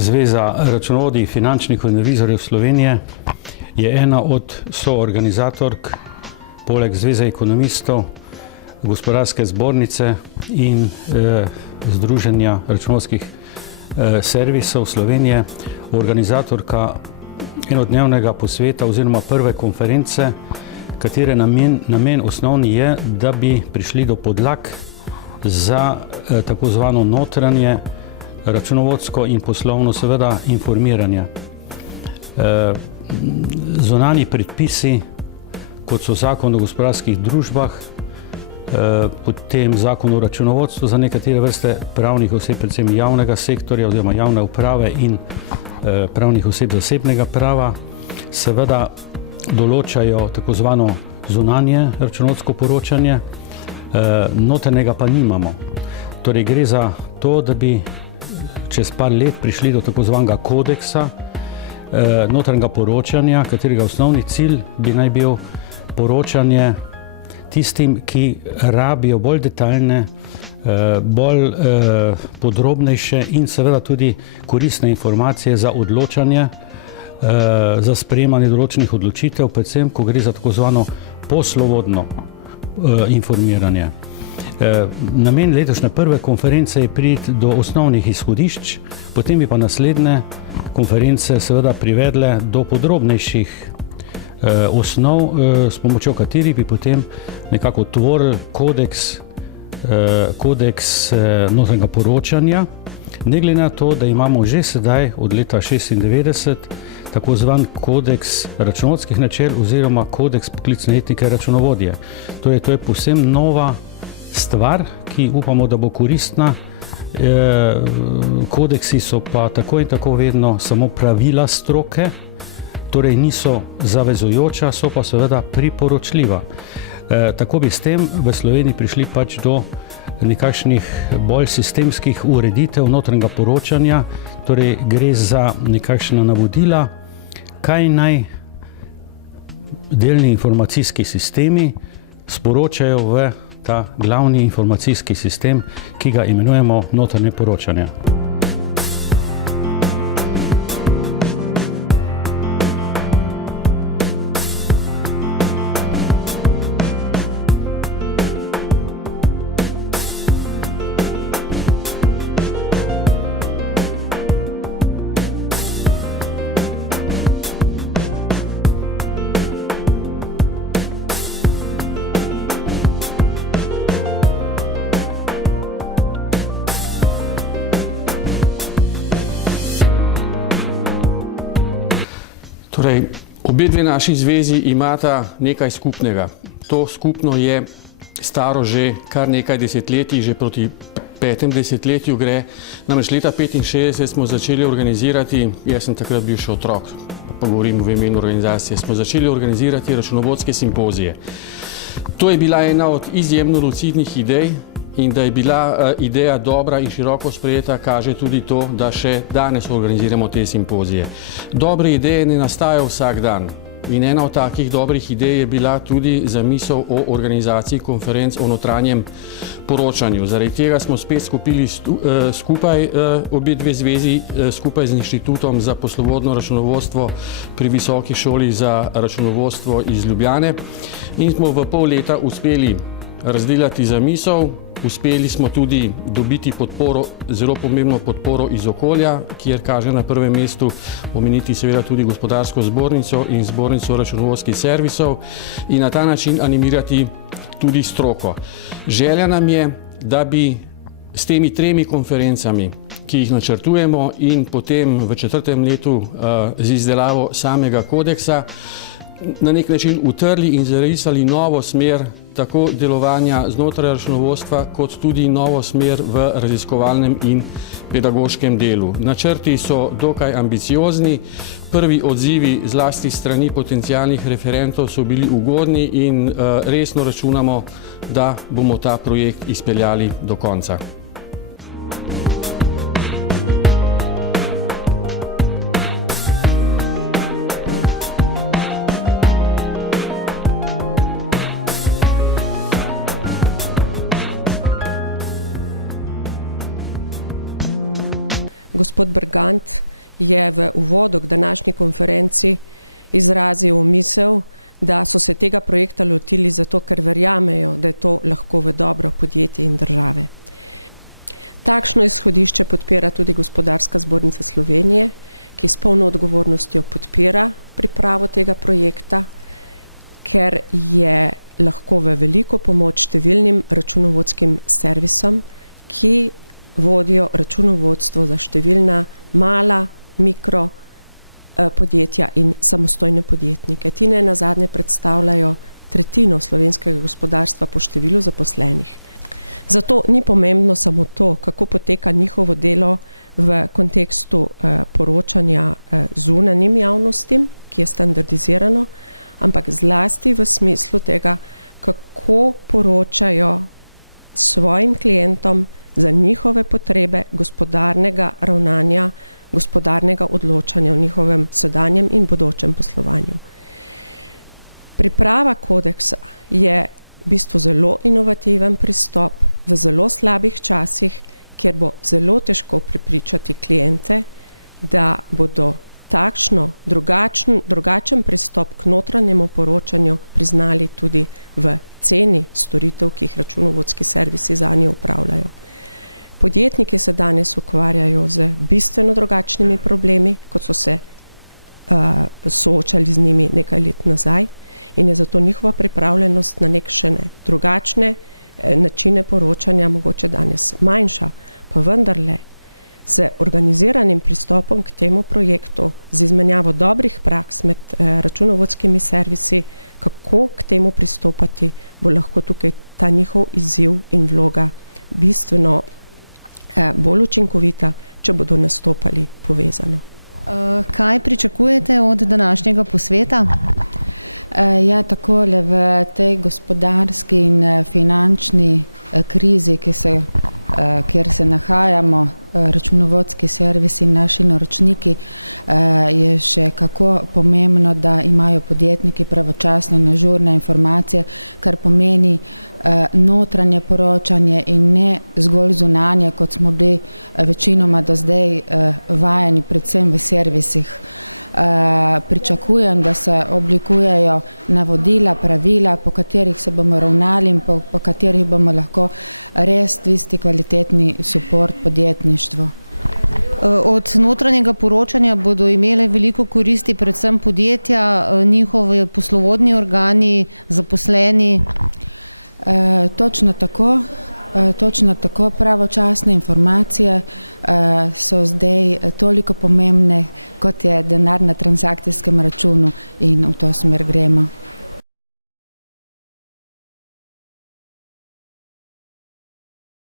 Zveza računovodij finančnih revizorjev Slovenije je ena od soorganizatork, poleg Zveze ekonomistov, Gospodarske zbornice in Združenja računovodskih servisov Slovenije, organizatorka enodnevnega posveta oziroma prve konference, katere namen osnovni je, da bi prišli do podlag za tako zvano notranje računovodsko in poslovno seveda informiranje. Zunanji predpisi, kot so Zakon o gospodarskih družbah, potem Zakon o računovodstvu za nekatere vrste pravnih oseb, predvsem javnega sektorja oziroma javne uprave in pravnih oseb zasebnega prava, seveda določajo tako zvano zunanje računovodsko poročanje, notranjega pa nimamo. Torej gre za to, da bi čez par let prišli do tako zvanega kodeksa notranjega poročanja, katerega osnovni cilj bi naj bil poročanje tistim, ki rabijo bolj detaljne, bolj podrobnejše in seveda tudi koristne informacije za odločanje, za sprejemanje določenih odločitev, predvsem, ko gre za tako zvano poslovodno informiranje. Namen letošnje prve konference je priti do osnovnih izhodišč, potem bi pa naslednje konference seveda privedle do podrobnejših osnov, s pomočjo katerih bi potem nekako tvorili kodeks notranjega poročanja, ne glede na to, da imamo že sedaj od leta 1996 tako zvan kodeks računovodskih načel oziroma kodeks poklicne etike računovodje. Torej, to je povsem nova stvar, ki upamo, da bo koristna. Kodeksi so pa tako in tako vedno samo pravila stroke, torej niso zavezujoča, so pa seveda priporočljiva. Tako bi s tem v Sloveniji prišli pač do nekakšnih bolj sistemskih ureditev notranjega poročanja, torej gre za nekakšna navodila, kaj naj delni informacijski sistemi sporočajo v ta glavni informacijski sistem, ki ga imenujemo notranje poročanje. Torej, obe dve naši zvezi imata nekaj skupnega. To skupno je staro že kar nekaj desetletij, že proti 5. desetletju gre. Namreč leta 1965 smo začeli organizirati, jaz sem takrat bil še otrok, pa govorim v imenu organizacije, smo začeli organizirati računovodske simpozije. To je bila ena od izjemno lucidnih idej, in da je bila ideja dobra in široko sprejeta, kaže tudi to, da še danes organiziramo te simpozije. Dobre ideje ne nastajajo vsak dan. In ena od takih dobrih idej je bila tudi zamisel o organizaciji konferenc o notranjem poročanju. Zaradi tega smo spet skupili skupaj obe dve zvezi, skupaj z Inštitutom za poslovodno računovodstvo pri Visoki šoli za računovodstvo iz Ljubljane in smo v pol leta uspeli razdelati zamisel. Uspeli smo tudi dobiti podporo, zelo pomembno podporo iz okolja, kjer kaže na prvem mestu omeniti seveda tudi Gospodarsko zbornico in Zbornico računovodskih servisov in na ta način animirati tudi stroko. Želja nam je, da bi s temi 3 konferencami, ki jih načrtujemo in potem v 4. letu z izdelavo samega kodeksa, na nek način utrli in zarisali novo smer tako delovanja znotraj računovodstva, kot tudi novo smer v raziskovalnem in pedagoškem delu. Načrti so dokaj ambiciozni, prvi odzivi zlasti strani potencialnih referentov so bili ugodni in resno računamo, da bomo ta projekt izpeljali do konca. Gospod Bergant, je v uvodu k današnji konferenci izrazil misel, da so se tega projekta lotili zato, ker verjamejo, da je to lahko v dobro podjetij in države. Takšno izhodišče podpira tudi Gospodarska zbornica Slovenije, ki s polno odgovornostjo podpira pripravo tega projekta, ker je lahko v veliko pomoč številnim računovodskim servisom, ki vodijo računovodstvo za številna mala, mikro podjetja in samostojne podjetnike. Ti nazadnje predstavljajo tretjino slovenskega gospodarstva po številu zaposlenih. Zato ni pomembno samo to, kako poteka njihovo delo v kontekstu poročanja zunanjim javnostim, ki je standardizirano, ampak zlasti v smislu tega, kako poročajo svojim klientom za njihove potrebe gospodarnega ravnanja, gospodarnega odločanja o njihovem sedanjem in bodočem poslovanju. Priprava kodeksa je v bistvu zelo inovativen pristop v zelo slabih časih, kjer bo zelo težko prepričati kliente, da bodo drugačen pristop k notranjemu poročanju priznali tudi v ceni storitev, ki jih računovodski servisi zanje upravljajo. Podjetniki se danes ukvarjajo z bistveno drugačnimi problemi, kot so se soočali z njimi nekaj let nazaj, in je zato njihova pripravljenost na nekšne drugačne načine poročanja mogoče danes manjša, pa vendarle z organiziranim pristopom k temu projektu, z izmenjavo dobrih praks med računovodskimi servisi, kako k temu pristopati, bo lahko tukaj ta njihov izziv in vloga bistveno bolj učinkovita, če bodo nastopali povezano. Kaj pričakujete od današnjega posveta? Ja, takole v tej gospodarski in finančni krizi, kjer se nahajamo, računovodski servisi in naši naročniki, je še kako pomembno, da imajo podjetniki pravočasne in ažurne informacije, kar pomeni notranje poročanje in ne zgolj zunanje, kot smo bili večinoma do zdaj vajeni, predvsem v servisih. Pričakujem, da se oblikujejo navodila, pravila, po katerih se bomo ravnali in po katerih bomo lahko res tisti kvalitetni suport podjetništvu. Od notranjega poročanja bodo imeli veliko koristi predvsem podjetja, njihovi poslovodni organi, zaposleni. Točno tako, pravočasne informacije so zdaj toliko pomembne, kot je denar na transakcijskem računu, in v to smer gremo.